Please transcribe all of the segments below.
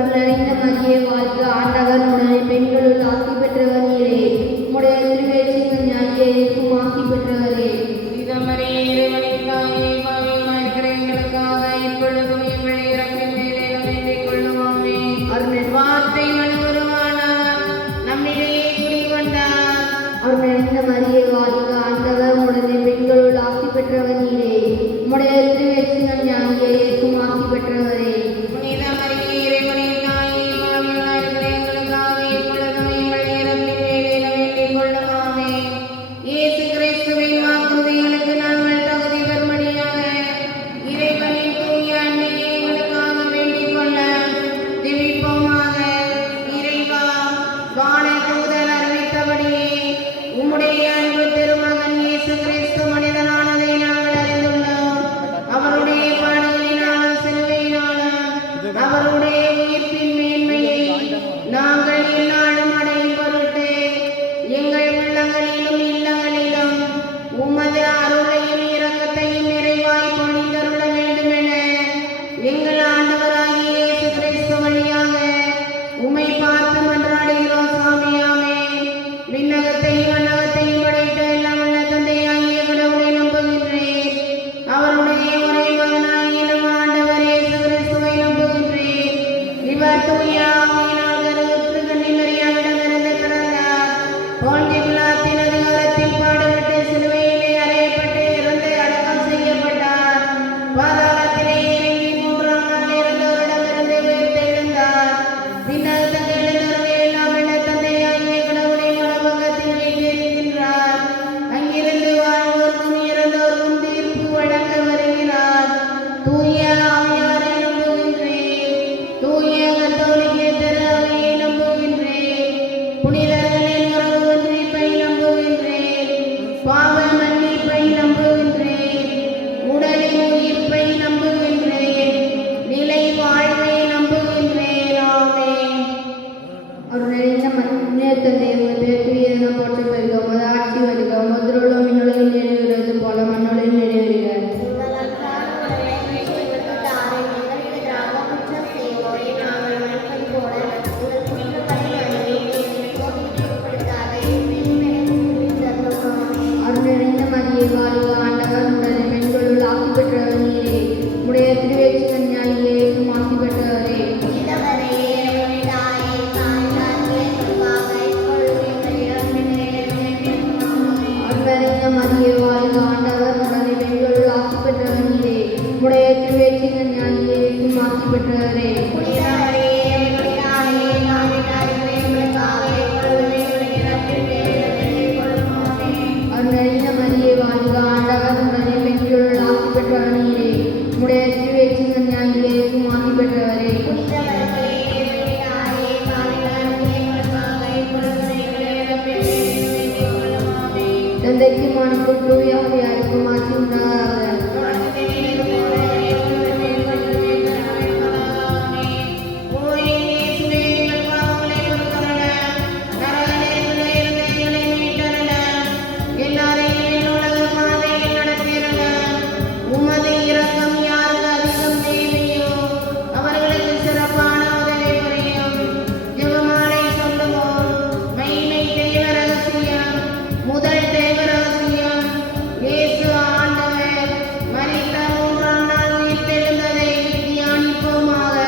அருளறிந்த மரியே வாழ்க, ஆண்டவர் உடனே பெண்களுள் ஆசி பெற்றவர் நீரே. உம்முடைய திருவேற்றி கன்னியாகிய இயேசுவும் ஆசி பெற்றவரே. மரியே இறைவனின் தாயே, பாவிகளாயிருக்கிற எங்களுக்காக இப்பொழுதும் எங்கள் இறப்பின் வேளையிலும் வேண்டிக் கொள்ளும். ஆமென். அருளின் வார்த்தை மனுவுருவானார், நம்மிடையே குடிகொண்டார். அருளறிந்த மரியே வாழ்க, ஆண்டவர் உடனே பெண்களுள் ஆசி பெற்றவர் நீரே. உம்முடைய திருவேற்றி கன்னியாகிய இயேசுவும் ஆசி பெற்றவரே. புனித மரியே இறைவனின் தாயே, பாவிகளாயிருக்கிற எங்களுக்காக இப்பொழுதும் எங்கள் இறப்பின் வேளையிலும் வேண்டிக் கொள்ளும். ஆமென். இயேசு கிறிஸ்துவின் வாக்குறுதிகளுக்கு நாங்கள் தகுதி பெறும்படியாக இறைவனின் தூய அன்னையை எங்களுக்காக வேண்டிக் கொள்ள திவிப்போமாக. இறைவா, வானதூதர் அறிவித்தபடியே உம்முடைய அன்பு திருமகன் இயேசு கிறிஸ்து மனிதனானதை நாங்கள் அறிந்துள்ளோம். அவருடைய பாடுகளினாலும் சிலுவையினாலும் அவருடைய உயிர்ப்பின் மேன்மையை நாங்கள் இந்நாளும் அடையும் பொருட்டு எங்கள் உள்ளங்களிலும் இல்லங்களிலும் உமது அருளையும் இரக்கத்தையும் நிறைவாய் பொழிந்தருள வேண்டுமென எங்கள் ஆண்டவராகிய இயேசு கிறிஸ்து வழியாக உம்மை பார்த்து மன்றாடுகிறோம். சாமி, ஆமென். விண்ணகத்தையும் அன்னகத்தையும் படைத்த எல்லாம் உள்ள தந்தையாகிய கடவுளை நம்புகின்றேன். அவருடைய ஒரே மகனாகிய நம் ஆண்டவர் இயேசு கிறிஸ்துவை நம்புகின்றேன். இவர் தூய ஆவியினால் கருவுற்று கன்னி மரியாவிடமிருந்து பிறந்தார். போன்திய பிலாத்தின் அதிகாரத்தில் பாடுபட்டு சிலுவையிலே அறையப்பட்டு இறந்து அடக்கம் செய்யப்பட்டார். பாதாளத்திலே இறங்கி மூன்றாம் நாள் இறந்தவரிடமிருந்து உயிர்த்தெழுந்தார். விண்ணகத்துக்கு எழுந்தருளி எல்லாம் உள்ள தந்தையாகிய கடவுளின் வலப்பக்கத்தில் வீற்றிருக்கின்றார். அங்கிருந்து வாழ்வோர்க்கும் இறந்தோர்க்கும் தீர்ப்பு வழங்க வருகிறார். தூய ஆவியாரை நம்புகின்றேன். தூய கத்தோலிக்க திரு அவையை நம்புகின்றேன். புனிதர்களின் உறவு ஒன்றிப்பை நம்புகின்றேன். பாவ மன்னிப்பை நம்புகின்றேன். உடலின் உயிர்ப்பை நம்புகின்றேன். நிலை வாழ்வை நம்புகின்றேன். ஆமென். அருளறிந்த மன்னிய தந்தையே, உமது பெயர் தூயதென போற்றப் பெறுக. உமது ஆட்சி வருக. உமது திருவுளம் விண்ணுலகில் நிறைவேறுவது போல மண்ணுலகில் நிறைவேறுக. அருளறிந்த மரியே வாழ்க, ஆண்டவர் உடனே பெண்களுள் ஆசி பெற்றவர் நீரே. உம்முடைய திருவேற்றி கன்னியாகிய இயேசுவும் ஆசி பெற்றவரே. அருளறிந்த மரியே வாழ்க, ஆண்டவர் உடனே பெண்களுள் ஆசி பெற்றவர் நீரே. உம்முடைய திருவேற்றி கன்னியாகிய இயேசுவும் ஆசி பெற்றவரே. அருளறிந்த மரியே வாழ்க, ஆண்டவர் உடனே பெண்களுள் ஆசி பெற்றவர் நீரே. உம்முடைய திருவேற்றி கன்னியாகிய இயேசுவும் ஆசி பெற்றவரே. தந்தைக்கும் மகனுக்கும் தூய ஆவியாருக்கும் ஆட்சி உண்டாக. உமது இரக்கம் யாருக்கு அதிகம் தேவையோ அவர்களுக்கு சிறப்பான உதவி புரியும். ஜெபமாலை சொல்லுவோம். மெய்மை தெய்வ ரகசியம். முதல் தெய்வ ரகசியம், இயேசு ஆண்டவர் மரித்த மூன்றாம் நாள் உயிர்த்தெழுந்ததை தியானிப்போமாக.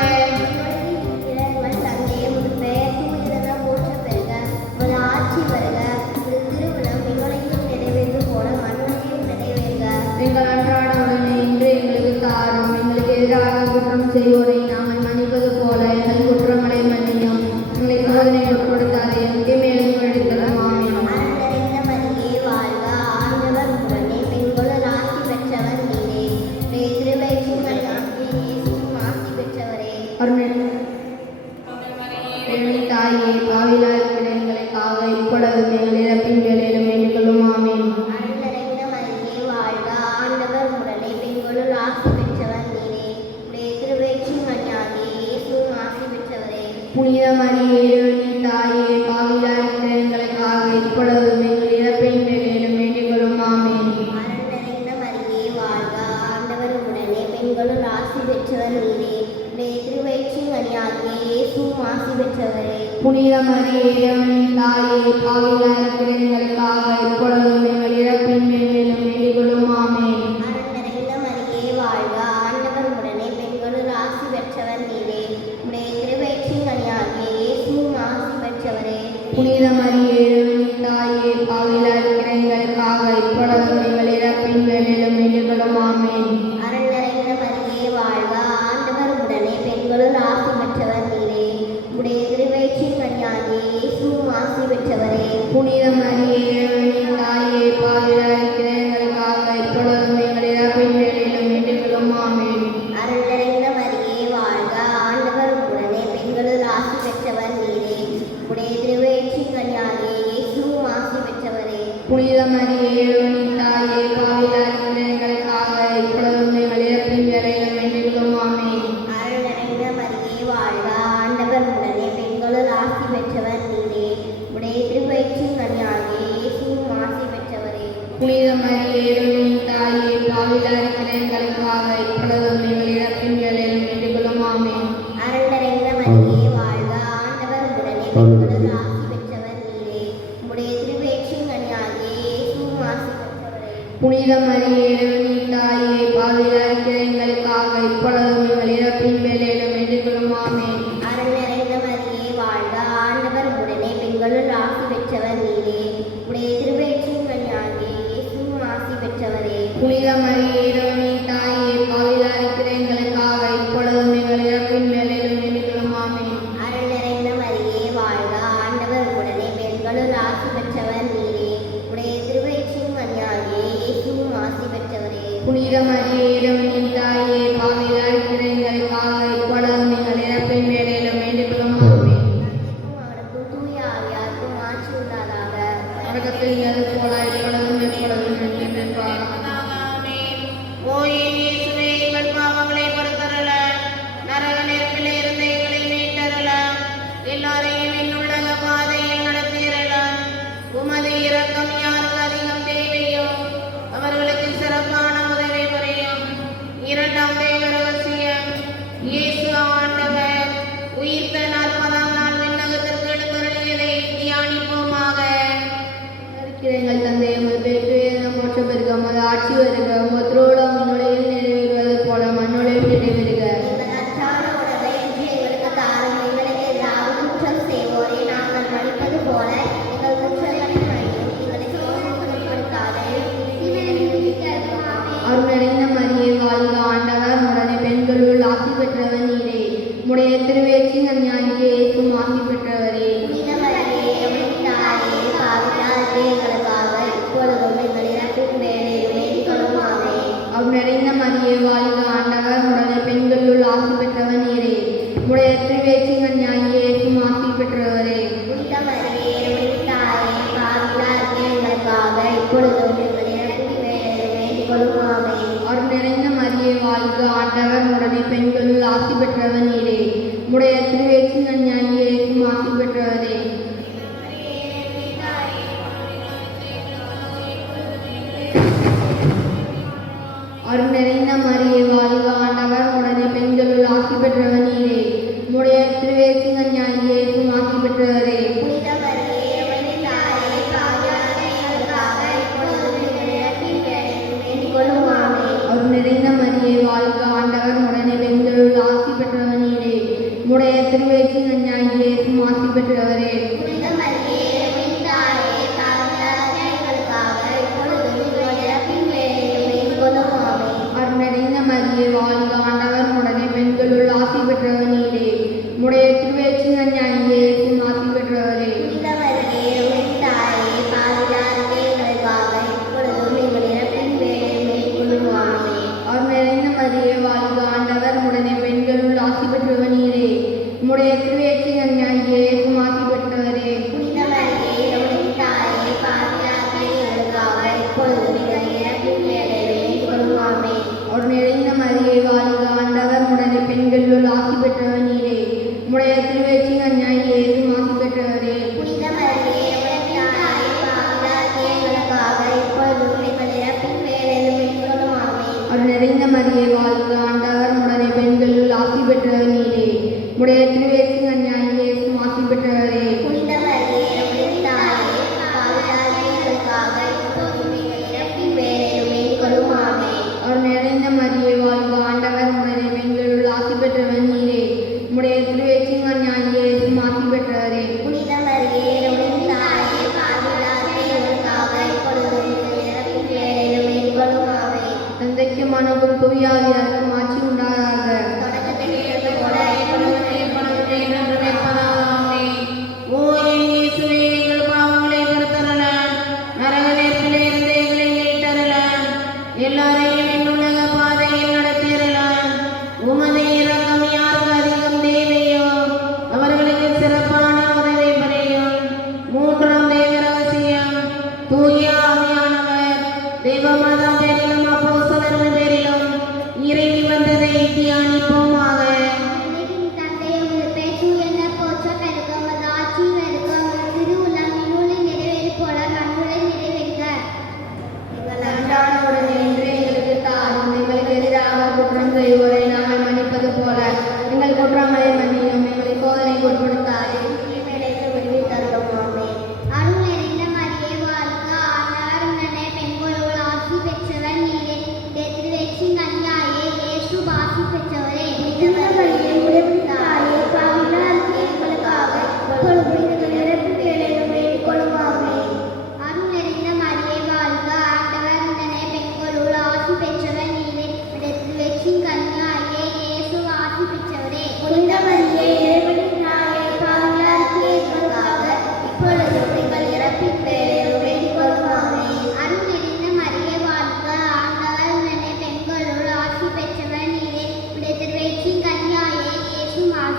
எங்கள் அன்றாட உணவை இன்று எங்களுக்கு தாரும். எங்களுக்கு எதிராக குற்றம் செய்வோரை நாங்கள் மன்னிப்பது போல எங்கள் குற்றங்களை மன்னியும். எங்களை சோதனைக்கு உட்படுத்தாதையும் தீமையிலிருந்து விடுவித்தருளும். ஆமென். அருளின் தாயே, பாவிகளாயிருக்கிற எங்களுக்காக இப்பொழுதும் எங்கள் இறப்பின் வேளையிலும் வேண்டிக் கொள்ளும். ஆமென். புனித மரியே, இறைவனின் தாயே, பாவிகளாயிருக்கிற எங்களுக்காக இப்பொழுதும் எங்கள் இறப்பின் வேளையிலும் வேண்டிக் கொள்ளும். ஆமென். பெண்களுள் ஆசி பெற்றவர் நீரே. திருவயிற்றின் கனியாகிய இயேசுவும் ஆசி பெற்றவரே. புனித மரியே இறைவனின் தாயே, பாவிகளாக இருக்கிற எங்களுக்காக இப்பொழுதும் எங்கள் இறப்பின் வேளையிலும் வேண்டிக் கொள்ளும். ஆமென். அருள் நிறைந்த மரியே வாழ்க, ஆண்டவர் உடனே பெண்களுள் ஆசி பெற்றவர் நீரே. உடைய திருவயிற்றின் கனியாகிய இயேசுவும் ஆசி பெற்றவரே. புனித மரியே இறைவனின் தாயே, பாவிகளாக இருக்கிற எங்களுக்காக இப்பொழுதும் எங்கள் இறப்பின் வேளையிலும் வேண்டிக் கொள்ளும். ஆமென். அருள் நிறைந்த மரியே வாழ்க, ஆண்டவர் உடனே பெண்களுள் ஆசி பெற்றவர் நீரே. உடைய திருவயிற்றின் கனியாகிய இயேசுவும் ஆசி பெற்றவரே. புனித மரியே இறைவனின் தாயே, பாவிகளாக இருக்கிற எங்களுக்காக இப்பொழுதும் எங்கள் இறப்பின் வேளையிலும் வேண்டிக் கொள்ளும். ஆமென். அருள் நிறைந்த மரியே வாழ்க, ஆண்டவர் உடனே பெண்களுள் ஆசி பெற்றவர் நீரே. உடைய திருவயிற்றின் கனியாகிய இயேசுவும் ஆசி பெற்றவரே. புனித மரியே இறைவனின் தாயே, பாவிகளாக இருக்கிற எங்களுக்காக இப்பொழுதும் எங்கள் இறப்பின் வேளையிலும் வேண்டிக் கொள்ளும். ஆமென். அருள் நிறைந்த மரியே வாழ்க, ஆண்டவர் உடனே பெண்களுள் ஆசி பெற்றவர் நீரே. உடைய திருவயிற்றின் கனியாகிய இயேசுவும் ஆசி பெற்றவரே. புனித மரியே இறைவனின் தாயே, பாவிகளாக இருக்கிற எங்களுக்காக இப்பொழுதும் எங்கள் இறப்பின் வேளையிலும் வேண்டிக் கொள்ளும். ஆமென். அருள் நிறைந்த மரியே வாழ்க, ஆண்டவர் உடனே பெண்களுள் ஆசி பெற்றவர் நீரே. உடைய திருவயிற்றின் கனியாகிய இயேசுவும் ஆசி பெற்றவரே. புனித மரியே இறைவனின் தாயே, பாவிகளாக இருக்கிற எங்களுக்காக இப்பொழுதும் எங்கள் இறப்பின் வேளையிலும் வேண்டிக் கொள்ளும். ஆமென். அருள் நிறைந்த மரியே வாழ்க, ஆண்டவர் உடனே பெண்களுள் ஆசி பெற்றவர் நீரே. உடைய திருவயிற்றின் கனியாகிய இயேசுவும் ஆசி பெற்றவரே. புனித மரியே இறைவனின் தாயே, பாவிகளாக இருக்கிற எங்களுக்காக இப்பொழுதும் எங்கள் இறப்பின் வேளையிலும் வேண்டிக் கொள்ளும். ஆமென். அருள் நிறைந்த மரியே வாழ்க, ஆண்டவர் உடனே பெண்களுள் ஆசி பெற்றவர் நீரே. உடைய திருவயிற்றின் கனியாகிய இயேசுவும் ஆசி பெற்றவரே. புனித மரியே இறைவனின் தாயே, பாவிகளாக இருக்கிற எங்களுக்காக இப்பொழுதும் எங்கள் இறப்பின் வேளையிலும் வேண்டிக் கொள்ளும். ஆமென். அவருக்கும் தூய ஆவியாருக்கும் ஆட்சி உண்டாதாக. தொடக்கத்தில் இருந்தது போல இப்பொழுதும் எப்பொழுதும் என்றும் இருப்பாராக. ஓ என் இயேசுவே, எங்கள் பாவங்களை பொறுத்தருள, நரக நெருப்பில் இருந்து எங்களை மீட்டருள, எல்லாரையும் என்னுள்ளக பாதையில் நடத்தியருள. உமது இரக்கம் யாருக்கு அதிகம் தேவையோ அவர்களுக்கு சிறப்பான உதவி புரியும். இரண்டாம் தேவ ரகசியம், இயேசு ஆண்டவர் உயிர்த்த 40ஆம் நாள் விண்ணகத்திற்கு எழுந்தருளியதை தியானிப்போமாக. இருக்கிற எங்கள் தந்தை, உமது பேர் போற்ற பெருக, உமது ஆட்சி வருக, உமது திருவுளம் விண்ணுலகில் நிறைவேறுவது போல மண்ணுலகில் நிறைவேறுக. எங்கள் அன்றாட உணவை இன்று எங்களுக்கு தாரும். எங்களுக்கு எதிராக குற்றம் செய்வோரை நாங்கள் மன்னிப்பது போல எங்கள் குற்றங்களை மன்னியும். எங்களை சோதனைக்கு உட்படுத்தாதேயும், தீமையிலிருந்து விடுவித்தருளும். ஆமென். அருள் நிறைந்த மரியே வாழ்க, ஆண்டவர் உடனே பெண்களுள் ஆசி பெற்றவர் நீரே. உடைய திருவயிற்றின் கனியாகிய இயேசுவும் ஆசி பெற்றவரே. புனித மரியே, எம்முடைய தாயே, பாவிகளாகிய எங்களுக்காக இப்பொழுதும் எங்கள் இறப்பின் வேளையிலும் வேண்டிக் கொள்ளும். ஆமென். அருள் நிறைந்த மரியே வாழ்க, ஆண்டவர் உடனே பெண்களுள் ஆசி பெற்றவர் நீரே. உடைய திருவயிற்றின் கனியாகிய இயேசுவும் ஆசி பெற்றவரே. புனித மரியே, எம்முடைய தாயே, பாவிகளாகிய எங்களுக்காக இப்பொழுதும் எங்கள் இறப்பின் வேளையிலும் வேண்டிக் கொள்ளும். ஆமென். அருள் நிறைந்த மரியே வாழ்க, ஆண்டவர் உடனே பெண்களுள் ஆசி பெற்றவர் நீரே. உடைய திருவயிற்றின் கனியாகிய இயேசுவும் ஆசி பெற்றவரே. அருள் நிறைந்த மரியே வாழ்க, ஆண்டவர் உடனே பெண்களுள் ஆசி பெற்றவர் நீரே. உடைய திருவயிற்றின் கனியாகிய இயேசுவும் ஆசி பெற்றவரே. புனித மரியே, எம்முடைய தாயே, பாவிகளாகிய எங்களுக்காக இப்பொழுதும் எங்கள் இறப்பின் வேளையிலும் வேண்டிக் கொள்ளும். ஆமென். அருள் நிறைந்த மரியே வாழ்க, ஆண்டவர் உடனே பெண்களுள் ஆசி பெற்றவர் நீரே. உடைய திருவயிற்றின் கனியாகிய இயேசுவும் ஆசி பெற்றவரே. புனித மரியே, எம்முடைய தாயே, பாவிகளாகிய எங்களுக்காக இப்பொழுதும் எங்கள் இறப்பின் வேளையிலும் வேண்டிக் கொள்ளும். ஆமென். அருள் நிறைந்த மரியே வாழ்க, ஆண்டவர் உடனே பெண்களுள் ஆசி பெற்றவர் நீரே. உடைய திருவயிற்றின் கனியாகிய இயேசுவும் ஆசி பெற்றவரே. புனித மரியே, எம்முடைய தாயே, பாவிகளாகிய எங்களுக்காக இப்பொழுதும் எங்கள் இறப்பின் வேளையிலும் வேண்டிக் கொள்ளும். ஆமென். அருள் நிறைந்த மரியே வாழ்க, ஆண்டவர் உடனே பெண்களுள் ஆசி பெற்றவர் நீரே. உடைய திருவயிற்றின் கனியாகிய இயேசுவும் ஆசி பெற்றவரே. புனித மரியே, எம்முடைய தாயே, பாவிகளாகிய எங்களுக்காக இப்பொழுதும் எங்கள் இறப்பின் வேளையிலும் வேண்டிக் கொள்ளும். ஆமென். அருள் நிறைந்த மரியே வாழ்க, ஆண்டவர் உடனே பெண்களுள் ஆசி பெற்றவர் நீரே. உடைய திருவயிற்றின் கனியாகிய இயேசுவும் ஆசி பெற்றவரே. புனித மரியே, எம்முடைய தாயே, பாவிகளாகிய எங்களுக்காக இப்பொழுதும் எங்கள் இறப்பின் வேளையிலும் வேண்டிக் கொள்ளும். ஆமென். அருள் நிறைந்த மரியே வாழ்க, ஆண்டவர் உடனே பெண்களுள் ஆசி பெற்றவர் நீரே. உடைய திருவயிற்றின் கனியாகிய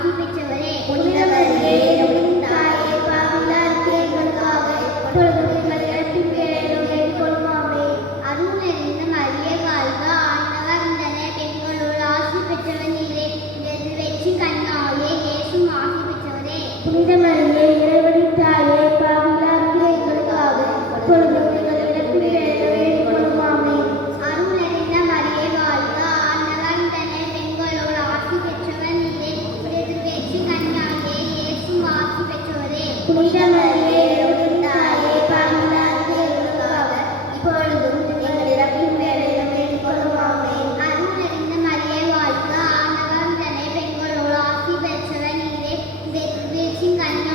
ஆசி பெற்றவரே புனித மரியே இறைவனின் தாயே பாவிகளாகிய எங்களுக்காக இப்பொழுதும் எங்கள் இறப்பின் வேளையிலும் வேண்டிக் கொள்ளும் ஆமென். அருள் நிறைந்த மரியே வாழ்க, ஆண்டவர் உடனே பெண்களுள் ஆசி பெற்றவர் நீரே. உமது வெற்றி கண்ணாயே இயேசுவும் ஆசி பெற்றவரே. புனித மரியே இறைவனின் தாயே பாவிகளாகிய எங்களுக்காக இப்பொழுதும் எங்கள் இறப்பின் வேளையிலும் வேண்டிக் கொள்ளும் ஆமென். அருள் நிறைந்த மரியே வாழ்க, ஆண்டவர் உடனே பெண்களுள் ஆசி பெற்றவர் நீரே. உமது வெற்றி கண்ணாயே இயேசுவும் ஆசி பெற்றவரே. புனித மரியே இறைவனின் தாயே பாவிகளாகிய எங்களுக்காக இப்பொழுதும் எங்கள் இறப்பின் வேளையிலும் வேண்டிக் கொள்ளும் ஆமென். அருள் நிறைந்த மரியே வாழ்க, ஆண்டவர் உடனே பெண்களுள் ஆசி பெற்றவர் நீரே. உமது வெற்றி கண்ணாயே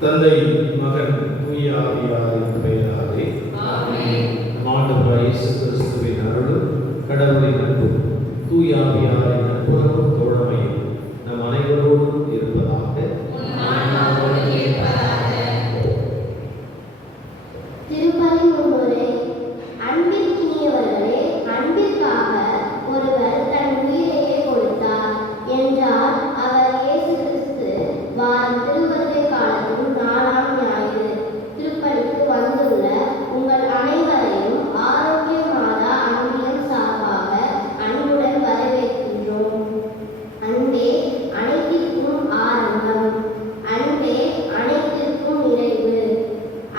தந்தை, மகன், தூய ஆவியாரின் பெயராலே நம் ஆண்டவராகிய இயேசு கிறிஸ்துவின் அருளும் கடவுளின் அன்பும் தூய ஆவியாரின் நட்புறவும் தோழமையும் நம் அனைவரோடும் இருப்பதாக. திருப்பலி முன்னுரை. அன்பிற்கினியவர்களே, அன்பிற்காக ஒருவர் தன் உயிரையே கொடுத்தார் என்றார். அவர் இயேசு கிறிஸ்து. வாரம் திருவருகை காலத்தின் 4ஆம் ஞாயிறு. திருப்பலிக்கு வந்துள்ள உங்கள் அனைவரையும் ஆரோக்கிய மாதா அன்பியம் சார்பாக அன்புடன் வரவேற்கின்றோம். அன்பே அனைத்திற்கும் ஆரம்பம், அன்பே அனைத்திற்கும் நிறைவு,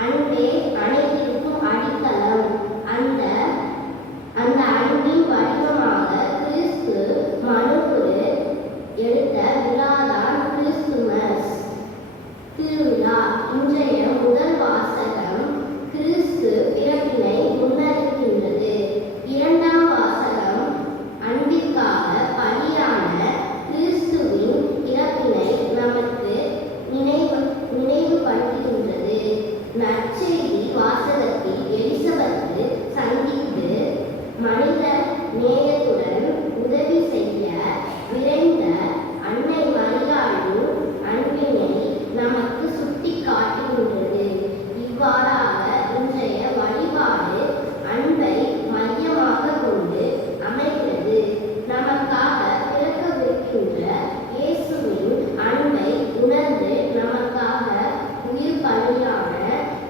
அன்பே அனைத்திற்கும் அடித்தளம். அந்த அன்பின் வடிவமாக கிறிஸ்து மனுக்குரு எடுத்த விழாதான் கிறிஸ்துமஸ் திருவிழா. இன்றைய முதல் வாசகம் கிறிஸ்து பிறப்பினை முன்னறிக்கின்றது. இரண்டாம் வாசகம் அன்பிற்காக பலியான கிறிஸ்துவின் இறப்பினை நமக்கு நினைவுபடுத்துகின்றது. நற்செய்தி வாசகத்தில் எலிசபெத்து சந்தித்து மனித நேயத்துடன் உதவி செய்ய விரைந்த அன்னை மரியாளின் அன்பினை நமக்கு சுட்டி காட்டுகின்றது. இவ்வாறாக இன்றைய வழிபாடு அன்பை மையமாக கொண்டு அமைகிறது. நமக்காக பிறக்கவிருக்கின்ற இயேசுவின் அன்பை உணர்ந்து நமக்காக உயிர் பலியான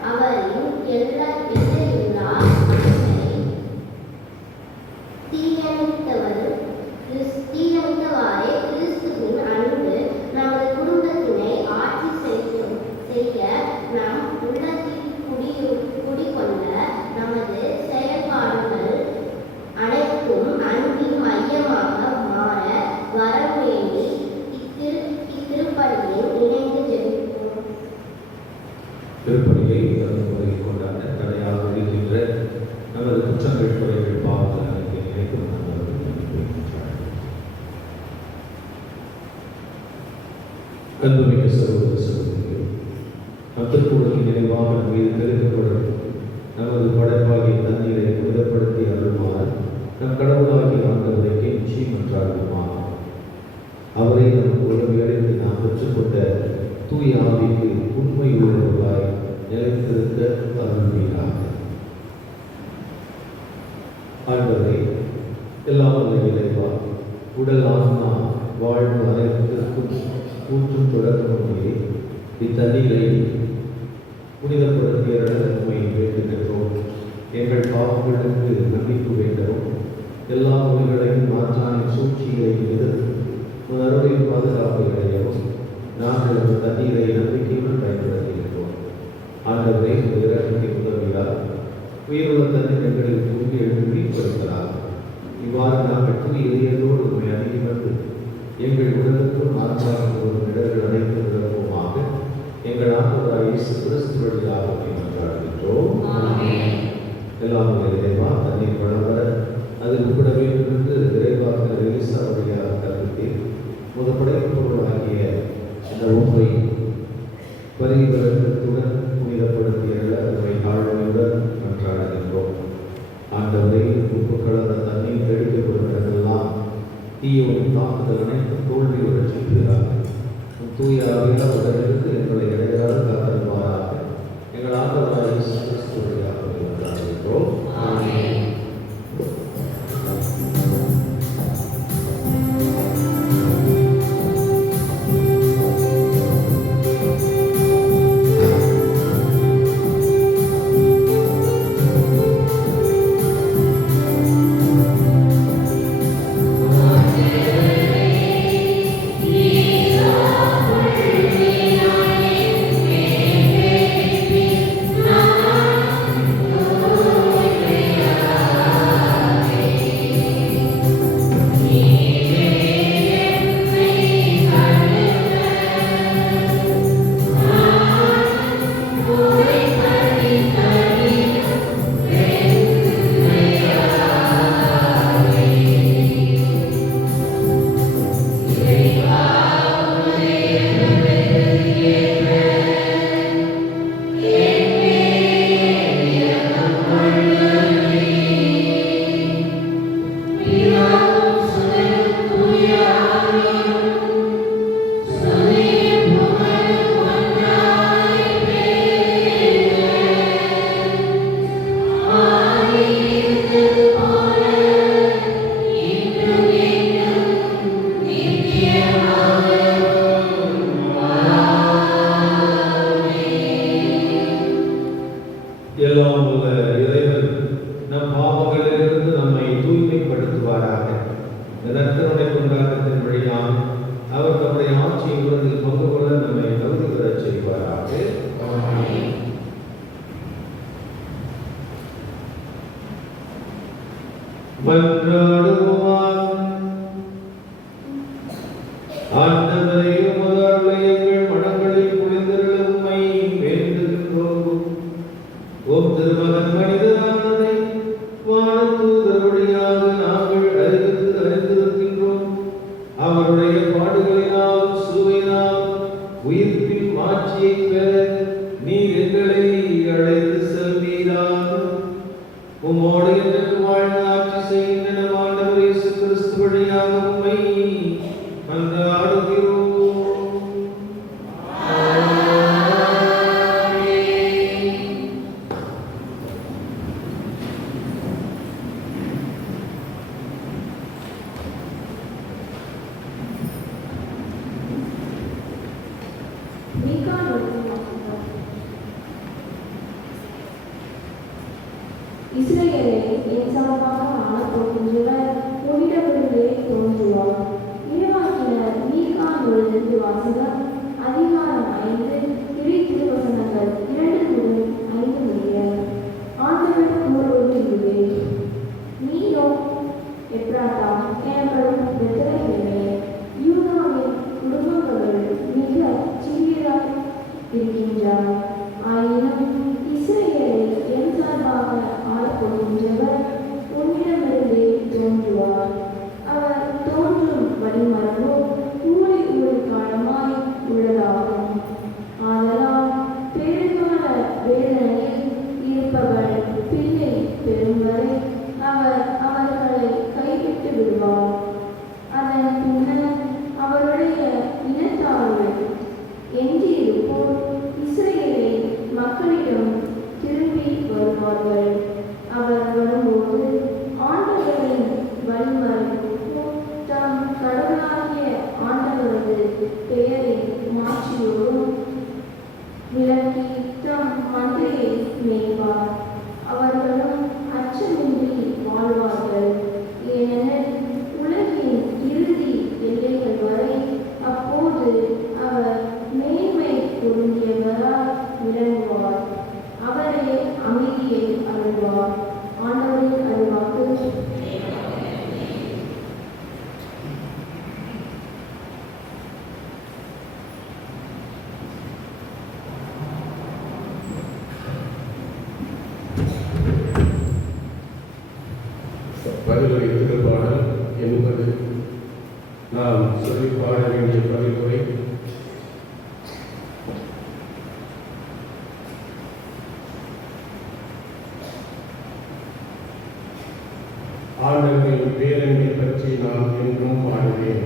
அவரின் எல்லையில்லா அன்பை தீயணைத்தவாறே கிறிஸ்துவின் அன்பு நமது குடும்பத்தினை ஆட்சி செய்ய நம் உள்ளத்தில் குடிகொண்ட நமது செயல்பாடுகள் அனைத்தும் அன்பின் மையமாக மாற வரம் வேண்டி இத்திருப்பலியில் இணைந்து ஜெபிப்போம். திருப்பலியை முறை கொண்டாட தடையாக இருக்கின்ற நமது குற்றங்கள், குறைகள், பாவங்கள் அனைத்து நினைக்கும் அன்புமிக்க சகோதர சகோதரிகளே, நம் திருக்கூடலின் நினைவாக நம் மீது பெருக்கப்படும் நமது படைப்பாகிய தண்ணீரை புனிதப்படுத்தி அருள்மாறு நம் கடவுளாகிய ஆண்டவரை கெஞ்சி மன்றாடுவோமாக. அவரை நமக்கு உதவியடைந்து நாம் பெற்றுக்கொண்ட தூய ஆவிக்கு உண்மை உள்ளவர்களாய் நிலைத்திருக்க அருள்வீராக. ஆண்டவரே, எல்லாம் வல்ல இறைவா, உடல் ஆன்மா வாழ்வு அனைத்திற்கும் ஊற்றும் தொடர்புடைய இத்தண்ணீரை புனிதப்படுத்திய நன்மை வேண்டுகின்றோம். எங்கள் பாவங்களுக்கு நம்பிக்கை வேண்டவும், எல்லா நோய்களையும் மாற்றானின் சூழ்ச்சிகளை எதிர்த்து அருளின் பாதுகாப்பை அடையவும் நாங்கள் அந்த தண்ணீரை நம்பிக்கையுடன் பயன்படுத்துகின்றோம். ஆண்டவரே, இறக்கத்தை உதவியார் உயிருள்ள தண்ணீர் எங்களுக்கு உறுதி எழுப்பி கொடுக்கிறார். இவ்வாறு நாங்கள் தூய் இதயத்தோடு உண்மை அணுகி வந்து எங்கள் உடலுக்கும் ஆன்மாவுக்கும் இடர்கள் அனைத்து நிரப்புமாக எங்கள் ஆண்டவராகிய இயேசு கிறிஸ்து வழியாக மன்றாடுகின்றோம். எல்லாம் இறைவா, தண்ணீர் வளர அதில் உட்பட வேண்டும் என்று விரைவாக எலிசா வழியாக கற்பித்தேன். முதற்படைப்பு பொருளாகிய இந்த உண்மை பரிவர்த்தத்துடன் புனிதப்படுத்திய அதனை தாழ்மையுடன் மன்றாடுகின்றோம். ஆண்டவரை, உப்பு கலந்த தண்ணீர் தெளிக்கப்படும் இடமெல்லாம் தீயோரின் தாக்குதல் அனைத்தும் தோல்வியுடன் செல்கிறார்கள். தூய ஆவியார் உடலிருந்து எங்களை இடையராக காத்தருவாராக. எங்கள் ஆண்டவராகிய இயேசு கிறிஸ்து வழியாக மன்றாடுகின்றோம். ஆமென். Yeah. மாட்சியை பெற நீர் எங்களை அழைத்து செல்வீராக. உம்மோடு என்று வாழ்ந்து ஆட்சி செய்கின்ற நம் ஆண்டவர் இயேசு கிறிஸ்து வழியாக உம்மை மன்றாடுகிறோம். இஸ்ரவேலை என் சார்பாக ஆளப் போகின்றவர் உன்னிடமிருந்தே தோன்றுவார். இறைவாக்கினர் மீகா நூலிலிருந்து வாசகம். அதிகாரம் 5 இறை திருவசனங்கள் 2 முதல் 5 முடிய. ஆண்டவர் கூறுவது இதுவே: நீயோ எப்ராத்தா எனப்படும் பெத்லகேமே, யூதாவின் குடும்பங்களுள் மிக சிறியதாய் இருக்கின்றார். ஆயினும் இஸ்ரவேலை என் சார்பாக ஆளப்போகின்றவர் உன்னிடமிருந்தே தோன்றுவார். அவர் தோன்றும் வழிமரபோ ஊழி காலமாய் உள்ளதாகும். ஆதலால் பெருங்கால வேதனையில் இருப்பவர் பிள்ளை பெறும் வரை அவர் அவர்களை கைவிட்டு விடுவார். அதன் பின்னர் அவருடைய இனத்தார்கள் எஞ்சியிருப்போர் இஸ்ரவேலை மக்களிடம் திரும்பி வருவார்கள். அவர் வரும்போது ஆண்டவரின் வழிமரபுக்கும் தம் கடவுளாகிய ஆண்டவரது பெயரின் மாட்சியோடும் விளக்கி தம் மந்தையை மேய்வார். அவர்களும் அச்சமின்றி வாழ்வார்கள். ஏனெனில் உலகின் இறுதி எல்லைகள் வரை அப்போது அவர் மேன்மை பொருந்தியவராய் விளங்குவார். அவரே அமைதியை அருள்வார். ஆண்டவரின் அருள்வாக்கு. பதிலுரை திருப்பாடல் என்பது நாம் சொல்லி பாட வேண்டிய பதிலுரை. ஆண்டவரின் பேரன்பை பற்றி நாம் என்றும் பாடுவேன்.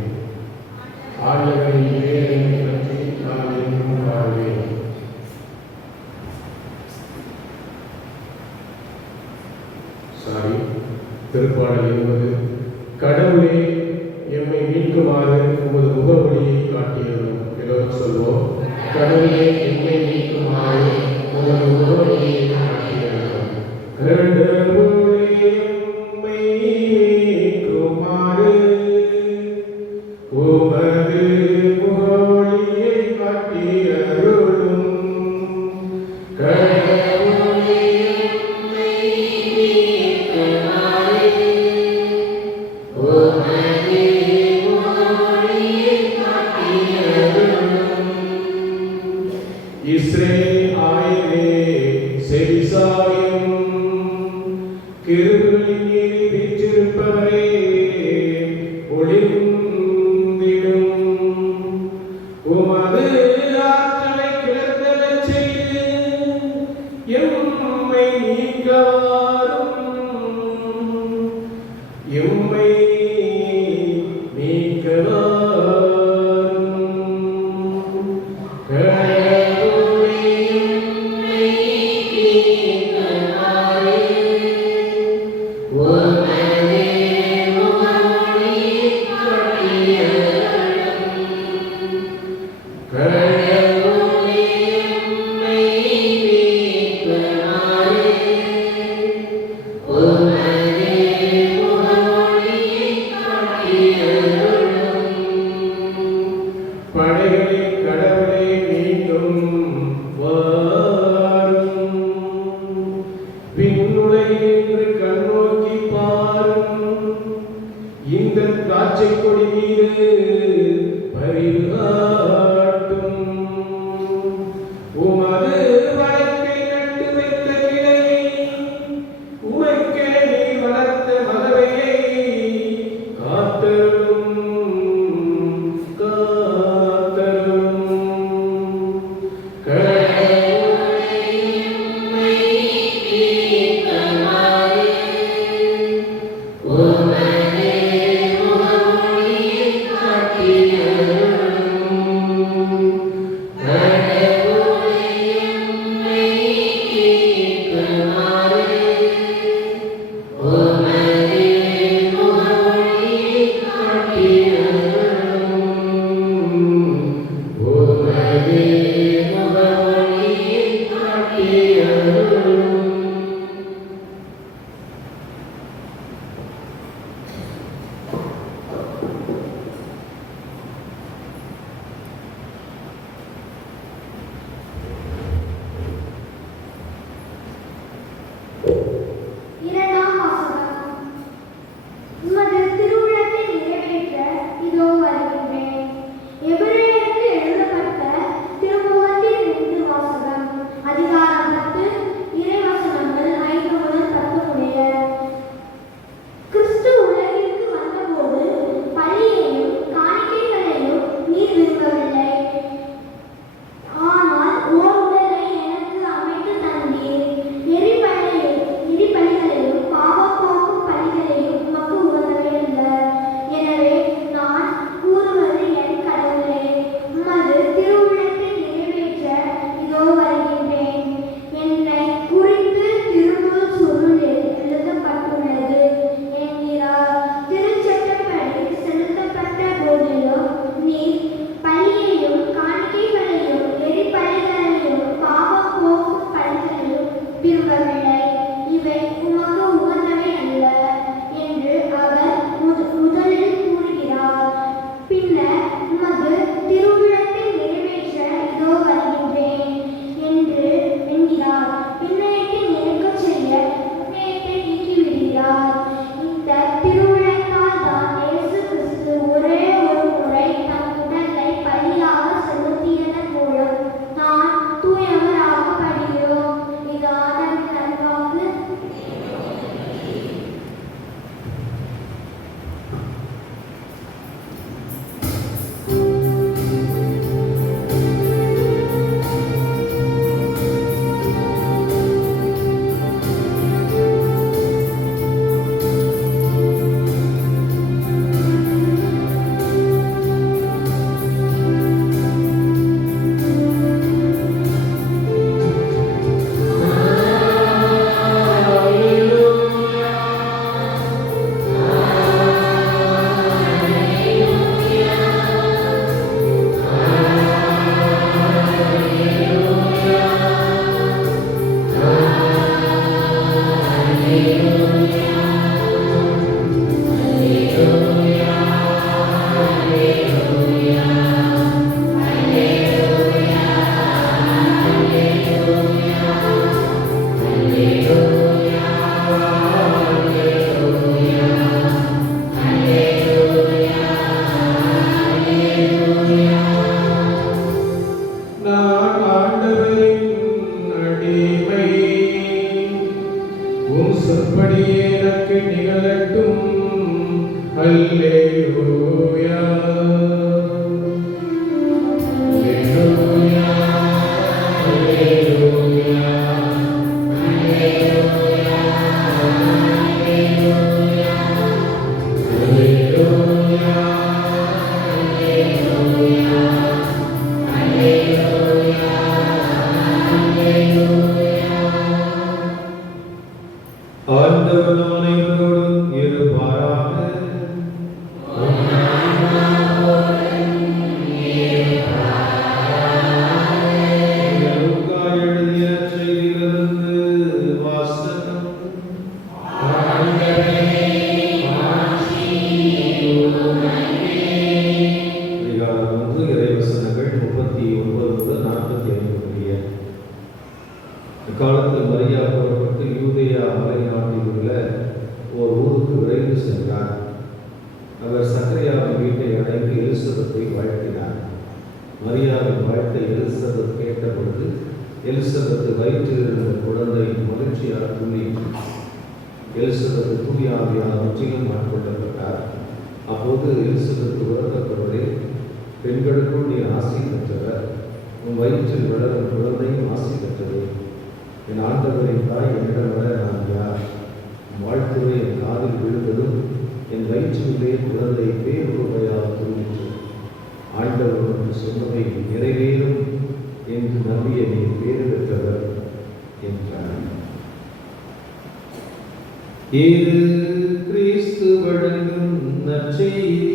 ஆண்டவரின் பேரன்பை பற்றி நாம் என்றும் பாடுவேன். திருப்பாடல் என்பது கடவுளே எம்மை மீட்குமாறு உமது முகவொளியை காட்டியதும். எல்லோரும் சொல்வோம்: கடவுளே எம்மை மீட்குமாறு உமது முகவொளியை காட்டியதும். கடவுளே எம்மை மீட்குமாறு உமது முகவொளியை காட்டியருளும். கடவுளே எம்மை மீட்குமாறு உமது முகவொளியை காட்டியருளும். இஸ்ரேல் ஆயரே செவிசாயும், கிருபையின் மீது வீற்றிருப்பவரே ஒளிந்திடும். உமது ஆற்றலை கிளர்ந்தெழச் செய்து எம்மை நீக்கவாரும். எம்மை நீக்கவாரும். கடவுளே நான் ஆண்டவரின் அடிமை. உம் சொற்படியே எனக்கு நிகழட்டும். அல்லேலூயா. அல்லேலூயா. அல்லேலூயா. ஆண்டவர் அனைவரோடும் இருப்பாராக. லூக்கா எழுதிய செய்தியிலிருந்து வாசகம். அதிகாரம் 1 இறைவசனங்கள் 39 முதல் 45 முடிய. இக்காலத்தில் மரியா புறப்பட்டு யூதேயா மலைநாட்டில் உள்ள ஓர் ஊருக்கு விரைந்து சென்றார். அவர் சக்கரியாவின் வீட்டை அடைந்து எலிசபெத்தை வாழ்த்தினார். மரியாவின் வாழ்த்தை எலிசபெத் கேட்டபொழுது எலிசபெத் வயிற்றில் இருந்த குழந்தை மகிழ்ச்சியால் துள்ளிற்று. எலிசபெத் தூயாவியால் முற்றிலும் ஆட்கொள்ளப்பட்டார். அப்போது எலிசபெத் உறக்கத்தோடே, பெண்களுக்குள் நீ ஆசி பெற்றவர், உன் வயிற்றில் வளரும் குழந்தையும் ஆசி பெற்றது. என் ஆண்டவரின் தாய் என்னிடம் வர நான் யார்? வாழ்த்துறை என் காதில் விழுந்ததும் என் வயிற்றிலே குழந்தை பேருவையால் தூங்கிற்று. ஆண்டவர் என்று சொன்னதை நிறைவேறும் என்று நம்பிய நீ பேறு பெற்றவர் என்றார். இது கிறிஸ்து வழங்கும் நற்செய்தி.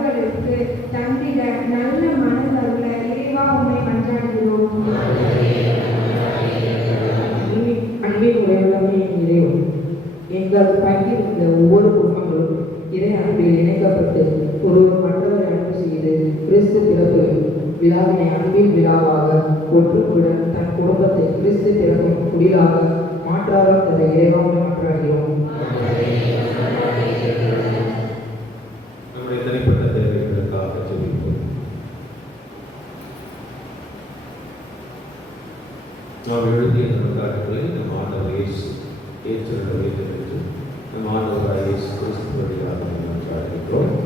அவர்களுக்கு தந்திட நல்ல மனதருள இறைவா உம்மை மன்றாடுகிறோம். அன்பின் உரையுள்ளமே இறைவன், எங்கள் பங்கில் உள்ள ஒவ்வொரு குடும்பங்களும் இறை அன்பில் இணைக்கப்பட்டு ஒருவர் மற்றவரை அன்பு செய்து கிறிஸ்து பிறப்பு விழாவினை அன்பின் விழாவாக ஒற்றுக்குடன் தன் குடும்பத்தை கிறிஸ்து பிறக்கும் குடிலாக மாற்றாரம் தர இறைவாமை மன்றாடுகிறோம். நம்முடைய தனிப்பட்ட தேவைகளுக்காக ஜெபிப்போம். நாம் எழுதிய நற்காட்டுகளை நம் ஆண்டவர் இயேசு ஏற்றுள்ள வைத்திருந்து நம் ஆண்டவராக இயேசு கிறிஸ்து வழியாக மன்றாடுகிறோம்.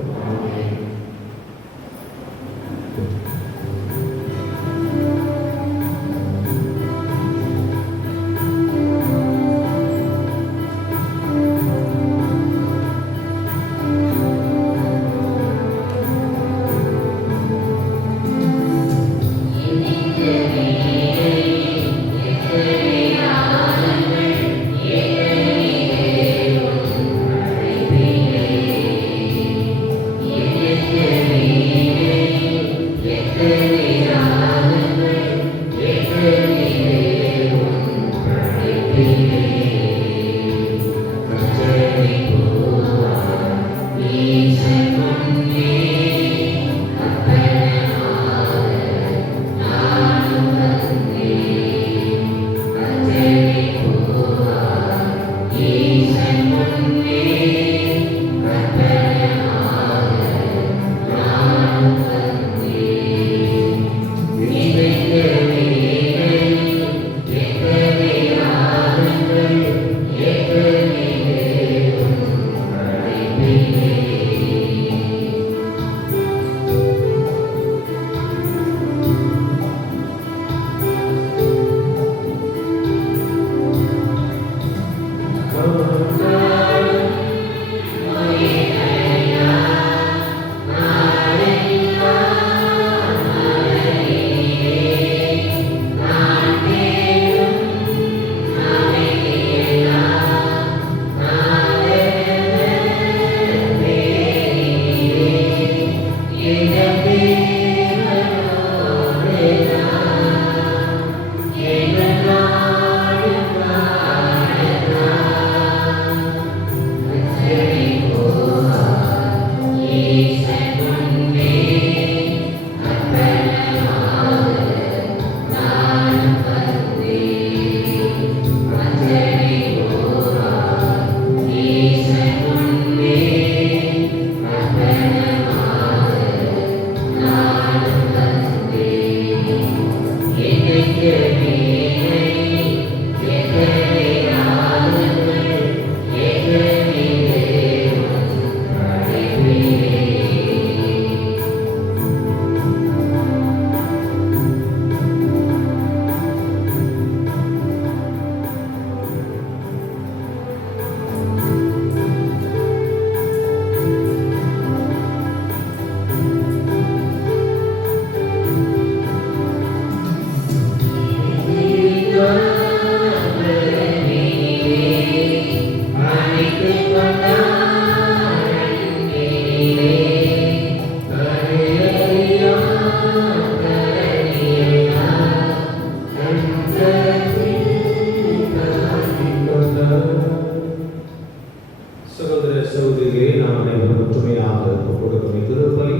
சகோதர சகோதரிகளே, நாம் அனைவரும் ஒற்றுமையாக கொடுக்கும் திருப்பலி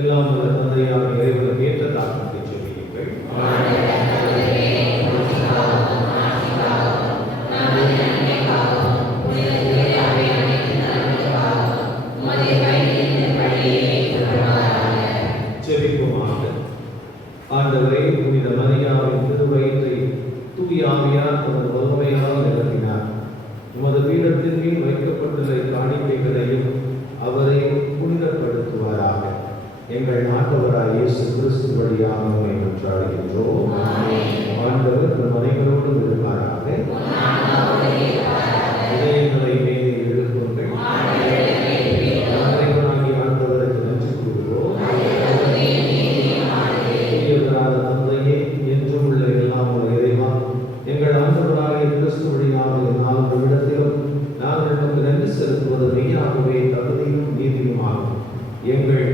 எல்லாம் வல்ல தந்தையான இறைவனுக்கு ஏற்றதாக ஜெபியுங்கள். ஜெபிப்போமாக. ஆண்டவரே, புனித மரியாவின் திருவயிற்றை தூய ஆவியார் தனது வல்லமையால் நிரப்பினார். உமது பீடத்தின் மேல் வைக்கப்பட்டுள்ள காணிக்கைகளையும் அவரை புனிதப்படுத்துவாராக. எங்கள் ஆண்டவராய் இயேசு கிறிஸ்து வழியாக உம்மை மன்றாடுகின்றோம். ஆண்டவர் நம் அனைவரோடும் இருப்பாராக. இதயங்களை மேலே எழுப்புங்கள். இறைவனாகிய ஆண்டவருக்கு நன்றி கூறுவோம். தூயவரான தந்தையே, என்றும் உள்ள எல்லாம் உள்ள இறைவா, எங்கள் ஆண்டவராகிய கிறிஸ்து வழியாக என்னால் இடத்திலும் நாங்கள் நமக்கு நன்றி செலுத்துவது மெய்யாகவே தகுதியும் நீதியுமாகும். எங்கள்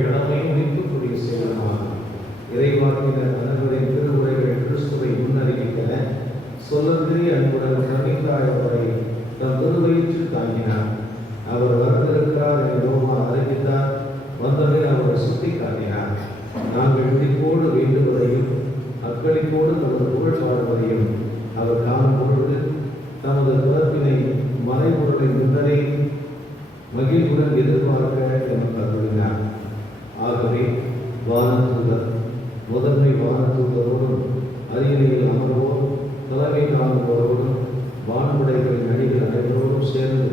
மகிழ்வுடன் எதிர்பார்க்க நமக்கு அருளினார். ஆகவே வானதூதர் முதன்மை வானதூதரோடும் அரியணையில் அமர்வோர் தலைமை தாங்குவோரோடும் வான்படைகளின் அணிகள் அனைவரோடும் சேர்ந்து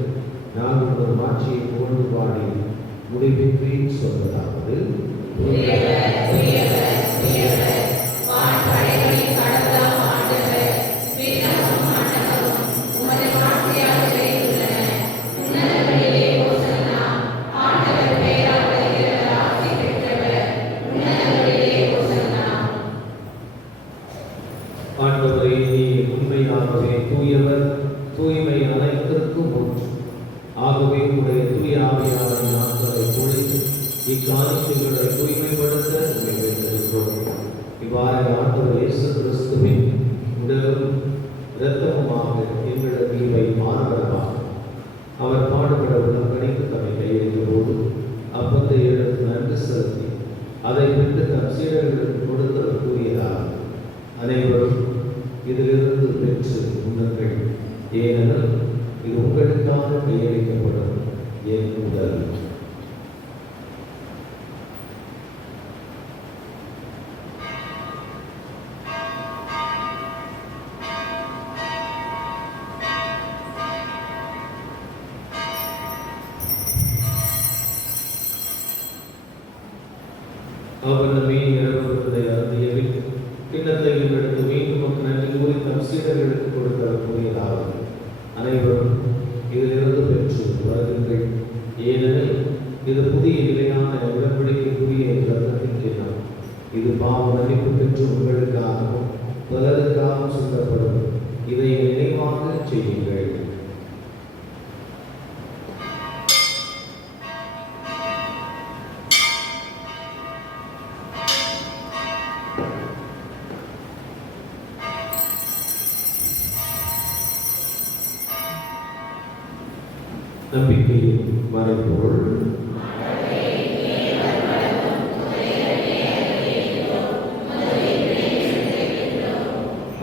நாங்கள் ஒரு மாட்சியை புகழ்ந்து பாடி முடிவின்றி சொல்வதாவது: ஆண்டவரே, நீர் உண்மையாகவே தூயவர், தூய்மை அனைத்திற்கும் ஊற்று. ஆகவே உடைய தூய ஆவியாரை நாட்களை பொழித்து இக்காணிக்கைகளை தூய்மைப்படுத்த வேண்டியிருக்கிறோம். இவ்வாறு ஆண்டவர் இயேசு கிறிஸ்துவின் உடலும் இரத்தமுமாக எங்களுக்கு இவை மாறுபடமாக அவர் பாடுபட உடன்படிக்கு தம்மை கையெழுந்த போது அப்பத்தை எடுத்து நன்றி செலுத்தி அதை விட்டு தம் சீடர்களுக்கு கொடுத்தவர் கூறியதாக: அனைவரும் இதிலிருந்து பெற்று உண்ணுங்கள், ஏனெனில் இது உங்களுக்காக கையளிக்கப்படும் என் உடல். அவர் மீன் இறப்பதை அருந்தியவில் கிண்ணத்தையும் எடுத்து மீண்டும் நன்றி கூறி தம் சீடர்களுக்கு கொடுத்தவர் கூறியதாவது: அனைவரும் இதிலிருந்து பெற்று வருகின்றனர், ஏனெனில் இது புதிய நிலையான உடன்படிக்கைக்குரிய இரத்தத்தின் கிண்ணம். இது பாவ மன்னிப்பு பெற்று உங்களுக்காகவும் பலருக்காகவும் சொல்லப்படும். இதை நினைவாக செய்யுங்கள். நம்பிக்கையின் மறைபொருள்.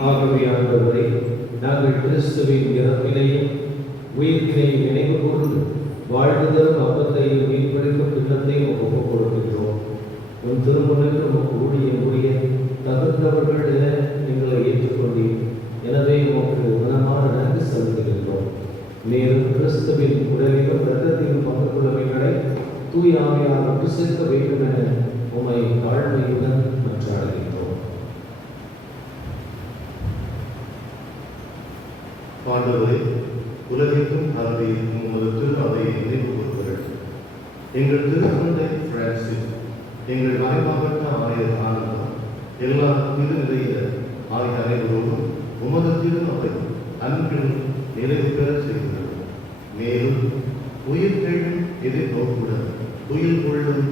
ஆகவே ஆண்டவரே, நாங்கள் கிறிஸ்துவின் இறப்பினையும் உயிர்ப்பினையும் நினைவு கூர்ந்து வாழ்வுதலும் அப்பத்தையும் மீன்பளிக்கும் திட்டத்தையும் ஒப்புக் கொடுக்கின்றோம். உன் திருமுறைக்கு உமக்கு ஊழியம் புரிய தகுந்தவர்கள் என எங்களை ஏற்றுக்கொண்டீர். எனவே உமக்கு மனமான நன்றி செலுத்துகின்றோம். மேலும் கிறிஸ்துவின் உடலிலும் இரத்தத்திலும் பங்கு கொள்ளவைகளை தூய ஆவியால் ஒன்று சேர்க்க வேண்டும் என உம்மை தாழ்மையுடன் மன்றாடுகின்றோம். ஆண்டவரே, உலகிற்கும் அரபிக்கும் உமது திரு அவையை நினைவு கூறுங்கள். எங்கள் திருத்தந்தை பிரான்சிஸ், எங்கள் மறைமாவட்ட ஆயர் ஆனந்தா, எல்லா திருநிலைய ஆகிய அனைவரோடும் உமது திரு அவை அன்பில் நிறைவு பெற செய்கிறது. மேலும் உயிர்த்தெழும் எதிர்நோக்குடன் துயில் கொள்ளும்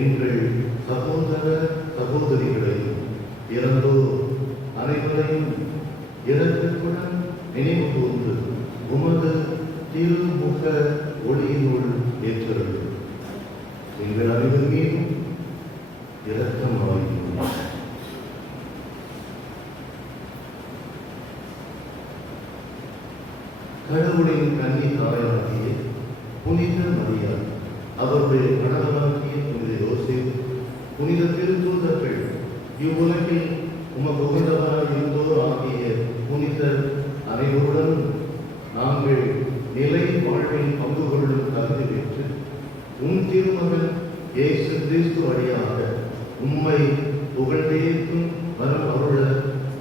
எங்கள் சகோதர சகோதரிகளையும் இறந்தோர் அனைவரையும் இரக்கத்துடன் நினைவு கூர்ந்து உமது திருமுக ஒளியினுள் ஏற்றுள்ளது. எங்கள் அனைவர் மீதும் இரக்கமாயும். கடவுளின் கன்னி தாயாகிய புனித மரியா, அவருடைய கணவனாகிய புனித யோசேப்பு, புனித திருத்தூதர்கள், இவ்வுலகில் உமக்கு உகந்தவராய் இருந்தோர் ஆகிய புனித அனைவருடன் நாங்கள் நிலை வாழ்வில் பங்கு கொள்ளும் தகுதி பெற்று உன் திருமகன் இயேசு கிறிஸ்து வழியாக உம்மை புகழ்ந்தேற்கும் வரம் அருள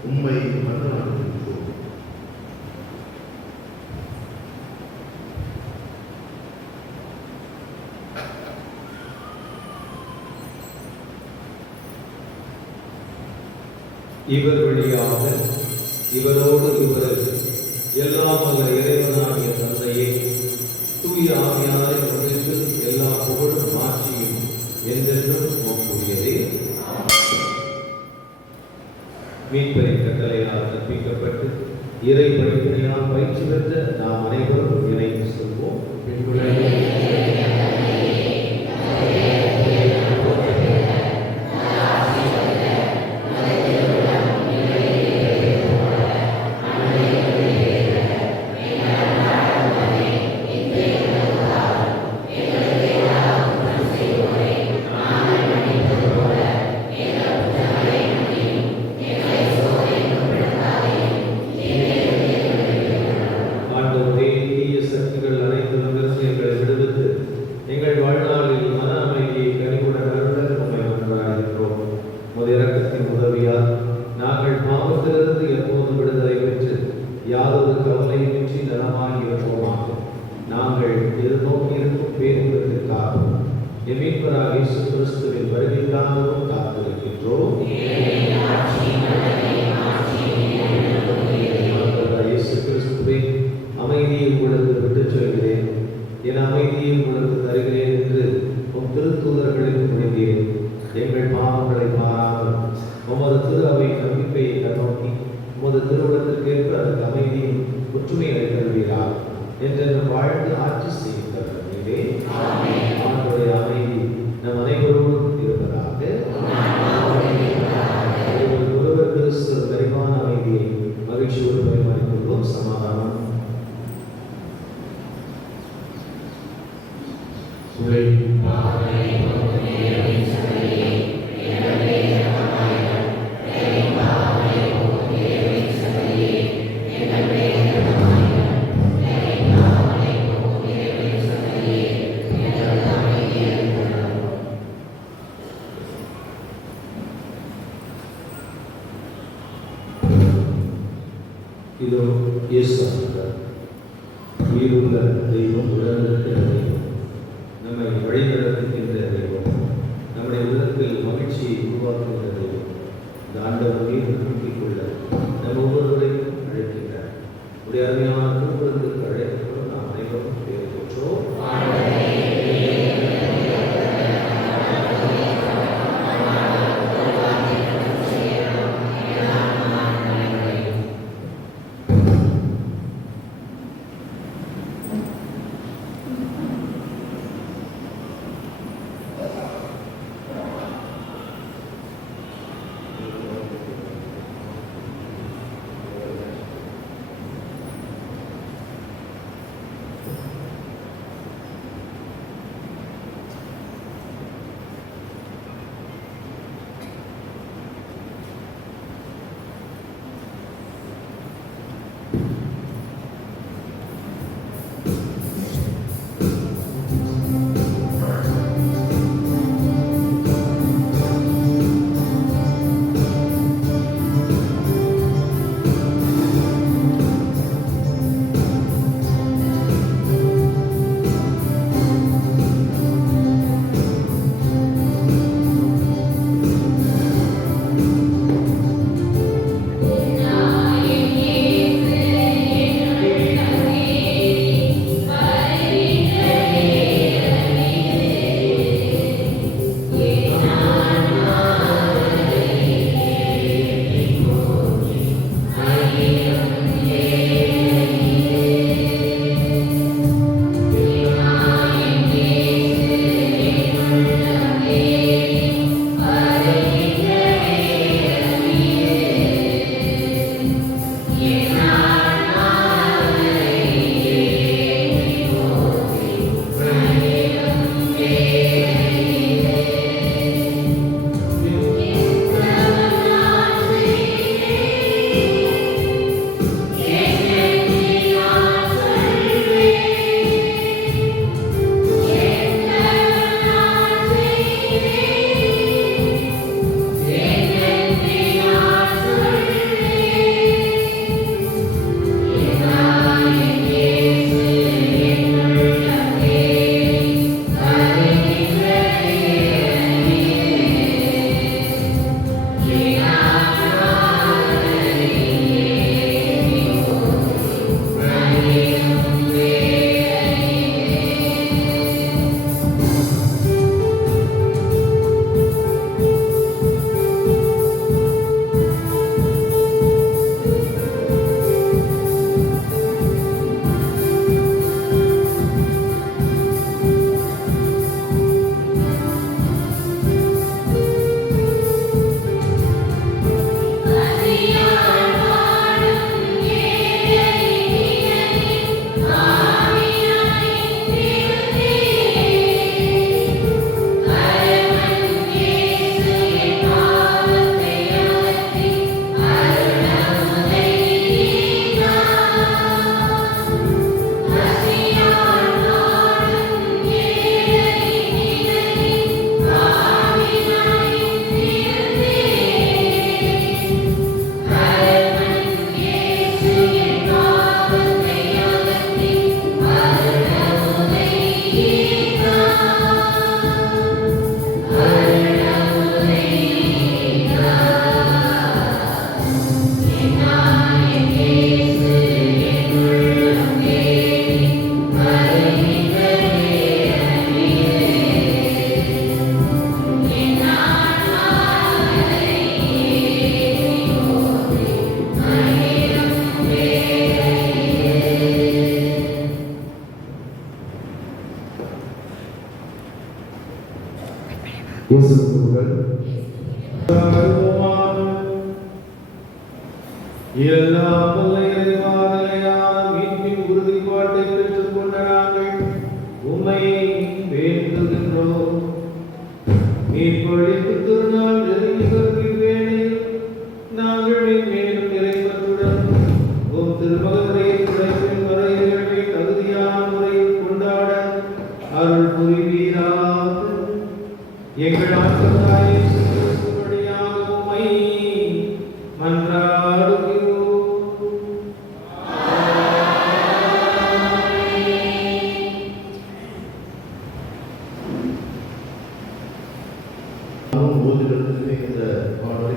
உம்மை மன்றாடுகின்றோம். இவர் வழியாக இவரோடு இவரில் எல்லாம் வல்ல இறைவனாகிய தந்தையே, தூய ஆவியாரை ஒன்றிற்கு எல்லா புகழும் மாட்சியும் என்றென்றும் உமக்குரியதே. மீட்பரின் கட்டளையால் கற்பிக்கப்பட்டு இறை படிப்பினையால் பயிற்சி பெற்ற நாம் அனைவரும் இணைந்து செல்வோம். என் மீட்பராகிய இயேசு கிறிஸ்துவின் வருகைக்காகவும் காத்திருக்கின்றோம். இயேசு கிறிஸ்துவே, அமைதியை உங்களுக்கு விட்டுச் சொல்கிறேன், என் அமைதியை உங்களுக்கு தருகிறேன் என்று உம் திருத்தூதர்களுக்கு மொழிந்தேன். எங்கள் பாவங்களை பாராமல் உமது திரு அவை நம்பிக்கையை கண்ணோக்கி உமது திருவுளத்திற்கேற்ப அதற்கு அமைதியும் ஒற்றுமையை தருவீரார் என்று வாழ்ந்து ஆட்சி செய்கிறார். அவனுடைய அமைதி நம் அனைவரோடும் இருப்பதாக. ஒருவர் கிறிஸ்து விரைவான அமைதியை மகிழ்ச்சியோடு பரிமாறிக்கொள்வோம். சமாதானம். இதோ இயேசு ஆண்டவர், உயிருள்ள தெய்வம், உலகத்திற்கிற தெய்வம், நம்மை வழிநடத்துகின்ற தெய்வம், நம்முடைய உள்ளத்தில் மகிழ்ச்சியை உருவாக்குகின்ற தெய்வம். இந்த ஆண்டவர் மீது நம்பிக்கை கொள்ள நம் ஒவ்வொருவரையும் அழைக்கின்றார். உடைய அருமையான திருப்பதற்கு அழைக்கப்படும் நாம் அனைவரும் பேர் பெற்றோம். இயேசுவுடன் எல்லாம் வல்ல இறைவனான மீட்பின் உறுதிப்பாட்டை பெற்றுக் கொண்ட நாங்கள் உம்மை வேண்டுகின்றோம். மீட்பளிப்பு திருநாள் நெருங்கி வரும் வேளையில் நாங்கள் மேலும் இறைப்பற்றுடன் உம் திருமகனுடைய துணைப்பின் வரையறைகளை தகுதியான முறையில் கொண்டாட அருள் புரிவீராக. எங்கள் ஆண்டவராகிய இயேசு கிறிஸ்து வழியாக உம்மை மன்றாடுகிறோம். ஓதுகிறதுக்கு இந்த பாடலை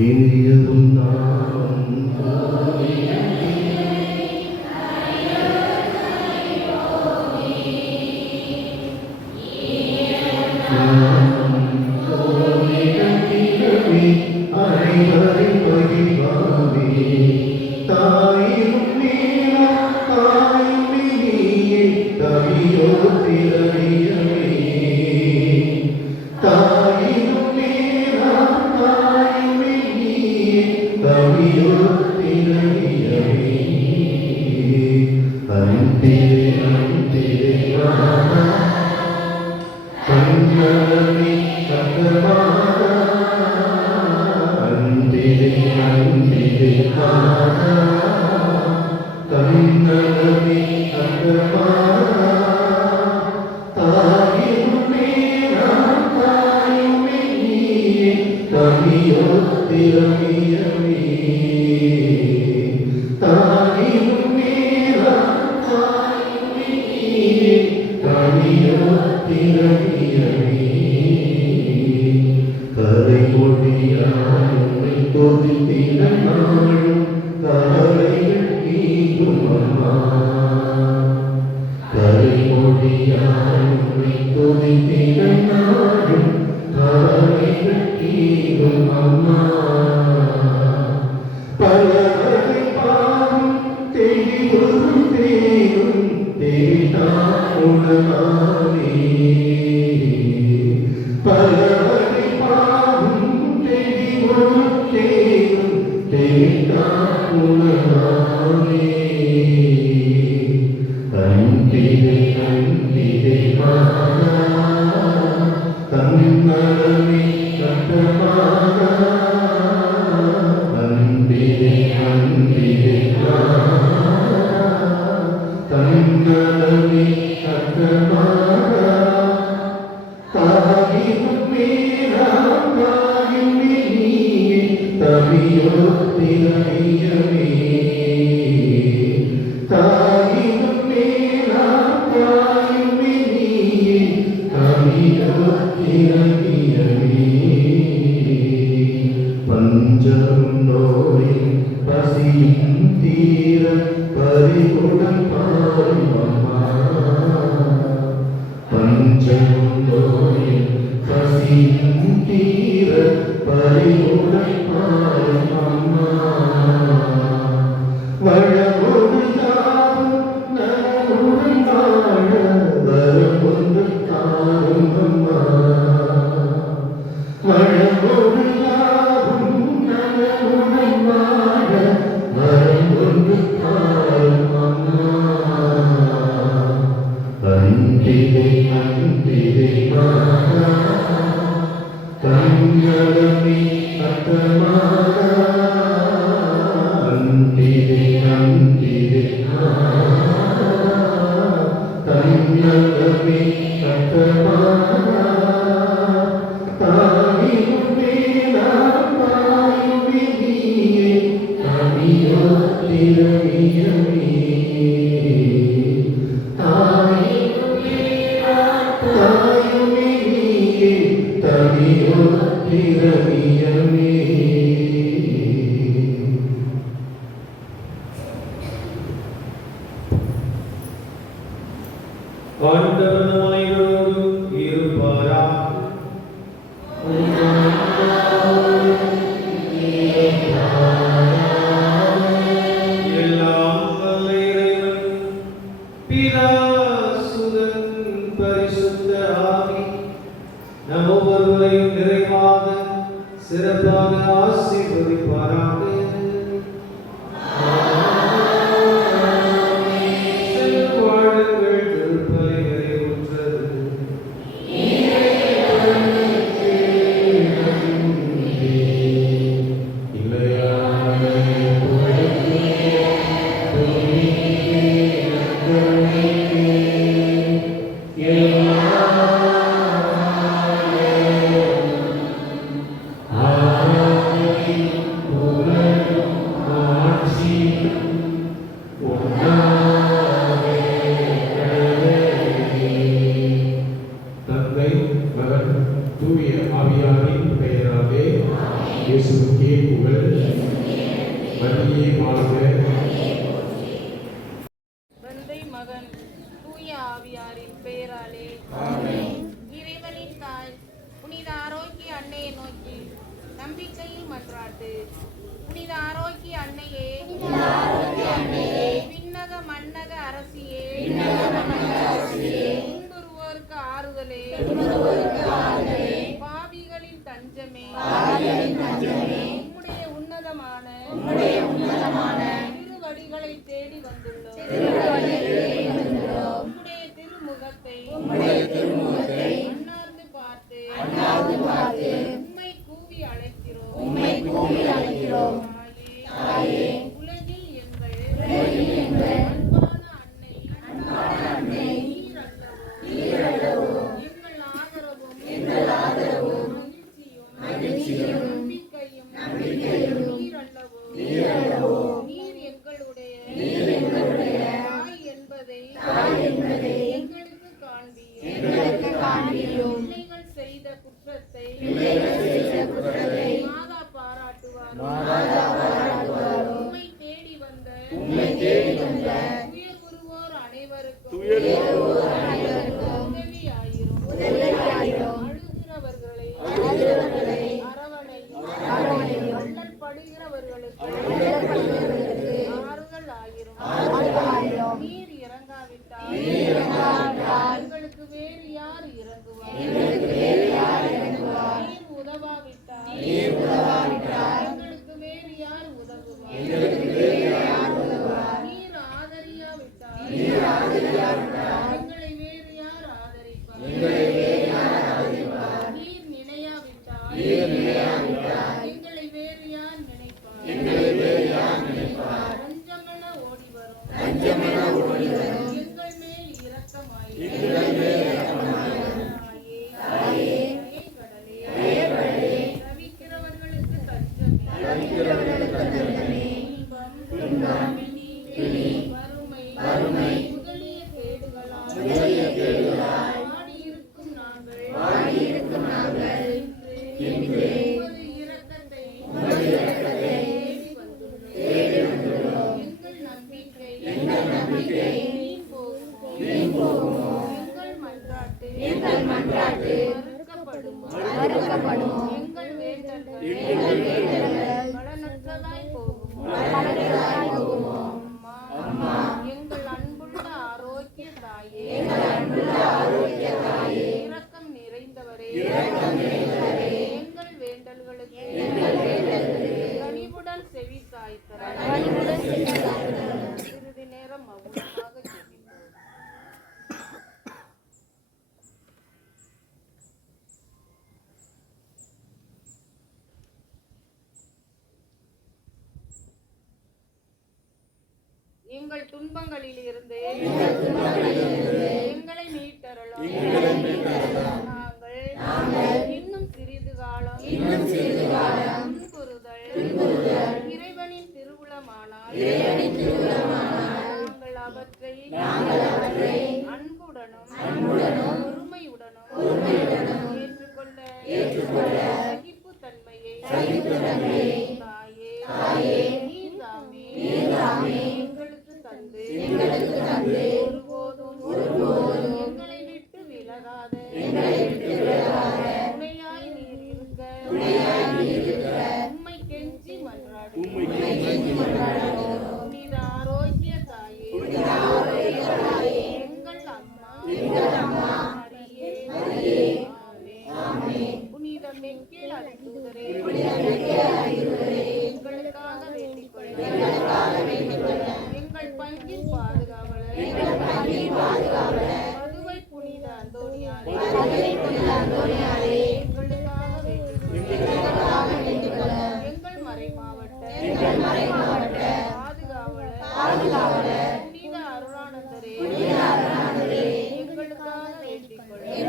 இனியவும் நாமம் அனைவரின் பகிர்வாமே தாயும் நீரா தாயும் நீயே தவியோ திரவியமே தாயும் நீரா தாயும் நீயே தவியோ திரவியமே அன்பிலே அன்பிலே வாரா கண்ணனே கண்ணமாரா அன்பிலே அன்பிலே வாரா கண்ணனே கண்ணமாரா தாயுமே நான் தாயுமே நீயே தவியோ திரவியமே தாயுமே நான் தாயுமே நீயே தவியோ திரவியமே கரை மொழியாய் தொதித்தின நாளும் கவலைகள் நீங்கும் அம்மா கரை மொழியாய் தொதித்தின நாளும் கவலைகள் நீங்கும் அம்மா பலவகை பாவம் தெளிவும் தேடும் தேடா உணவானே பலவகை பாவம் தெளிவும் தேடும் தேடா உணவானே அன்பிலே அன்பிலே மாறா தன்னலமே கட்டமாறா அன்பிலே அன்பிலே மாறா தன்னலமே கட்டமாறா தாயும் மேலா தாயும் நீயே தவியோ திரவியமே தாயும் மேலா தாயும் நீயே தவியோ திரவியமே பஞ்சம் நோயும் பசியும் தீர பறிவுடன் பாரும் அம்மா பஞ்சம் நோயும் பசியும் தீர பறிவுடன் பாரும் அம்மா வளமொரு தாரும் நலமுடன் வாழ வரமொன்று தாரும் அம்மா வளமொரு தாரும் நலமுடன் வாழ வரமொன்று தாரும் அம்மா அன்பிலே அன்பிலே மாறா கண்ணலமே கட்டமாறா அன்பிலே அன்பிலே மாறா கண்ணலமே கட்டமாறா தாயும் மேலா தாயும் நீயே தவியோ திரவியமே தாயுமே நீயே தவியோ திரவியமே ஆண்டவர் நம் அனைவரோடும் இருப்பாராக. எல்லாம் வல்ல இறைவன் செவிகளை தேடி வந்துள்ளோம். உம்முடைய திருமுகத்தை அண்ணாந்து பார்த்து உம்மை கூவி அழைக்கிறோம். தாயே, உலகில் எங்கள் அன்பான அன்னை நீர் அல்லவோ. எங்கள் ஆதரவும் மகிழ்ச்சியும் நம்பிக்கையும் நீர் அல்லவோ. நீர் எங்களுடைய தாய் என்பதை எங்களுக்கு காண்பியும். பிள்ளைகள் செய்த குற்றத்தை மாதா பாராட்டுவார். உம்மை தேடி வந்த துயர் உருவோர் அனைவருக்கும் உதவியாயிரும். அழுகிறவர்களை அரவணையும். அல்லல் படுகிறவர்களுக்கு ஆறுதல் ஆயிரும். நீர் இறங்காவிட்டால் எங்களுக்கு வேறு யார் இறங்குவார்? நீர் உதவாவிட்டால் எங்களுக்கு வேறு யார் உதவுவார்? நீர் ஆதரியாவிட்டால் எங்களை வேறு யார் ஆதரிப்பார்? நீர் நினையாவிட்டால் எங்களை வேறு யார் நினைப்பார்? கொஞ்சமென ஓடி வரும் எங்கள் மேல் இரக்கமாயிரும். கடலே, தவிக்கிறவர்களுக்கு தஞ்சமே. துன்பம், பிணி, வறுமை முதலிய கேடுகளால் வாடியிருக்கும் நாங்கள் இன்று உமது இரக்கத்தை தேடி வந்துள்ளோம். எங்கள் நம்பிக்கை வீண் போகுமோ? எங்கள் மன்றாட்டு மறுக்கப்படுமோ? எங்கள் வேண்டல்கள் பலனற்றதாய் போகுமோ? அம்மா, எங்கள் அன்புள்ள ஆரோக்கிய தாயே, இரக்கம் நிறைந்தவரே, எங்கள் வேண்டல்களுக்கு கனிவுடன் செவி சாய்த்தர. சிறிது நேரம் மௌனமாக ஜெபிப்போம். எங்கள் துன்பங்களில் இருந்து எங்களை மீட்டருளும். நாங்கள் இன்னும் சிறிது காலம் துன்புறுதல் இறைவனின் திருவுளமானால் நாங்கள் அவற்றை அன்புடனும் பொறுமையுடனும் ஏற்றுக்கொள்ள சகிப்பு தன்மையை தாயே நீர்தாமே எங்களுக்கு தந்து ஒருபோதும் எங்களை விட்டு விலகாத துணையாய் நீர் இருக்க உம்மை கெஞ்சி மன்றாடுகிறோம். புனித ஆரோக்கிய தாயே, எங்கள் அம்மா மரியே, ஆமென். புனித மெக்கேல் அருட்தூதரே, எங்களுக்காக வேண்டிக் கொள்ளுங்கள். எங்கள் பங்கின் பாதுகாவலர் மதுவை புனித அந்தோனியாரே, எங்களுக்காக வேண்டிக் கொள்ளுங்கள். எங்கள் மறைமாவட்ட பாதுகாவலர் புனித அருளானந்தரே, எங்களுக்காக வேண்டிக் கொள்ளுங்கள்.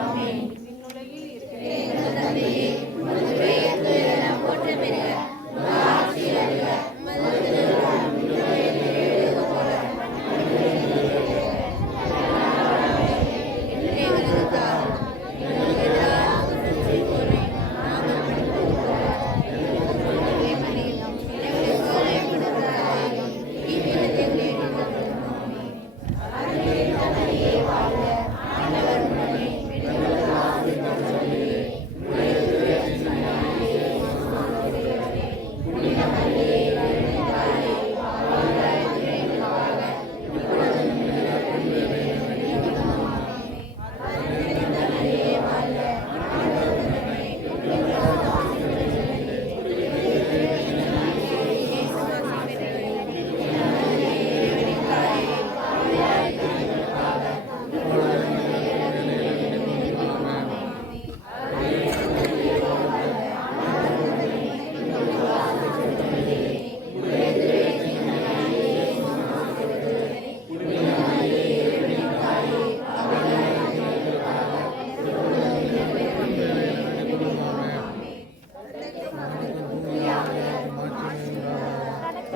ஆமென். விண்ணுலகில் இருக்கிற எங்கள் தந்தையே, உமது பெயர் போற்ற பெறுக.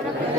உனக்கு